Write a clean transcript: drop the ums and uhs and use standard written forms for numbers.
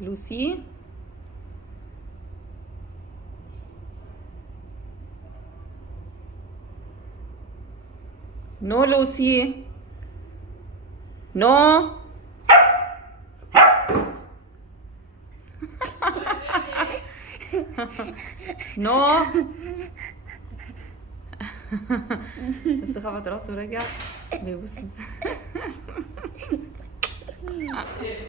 لوسي. نو لوسي. نو. نو. بس خبط راسه ورجع بيبص.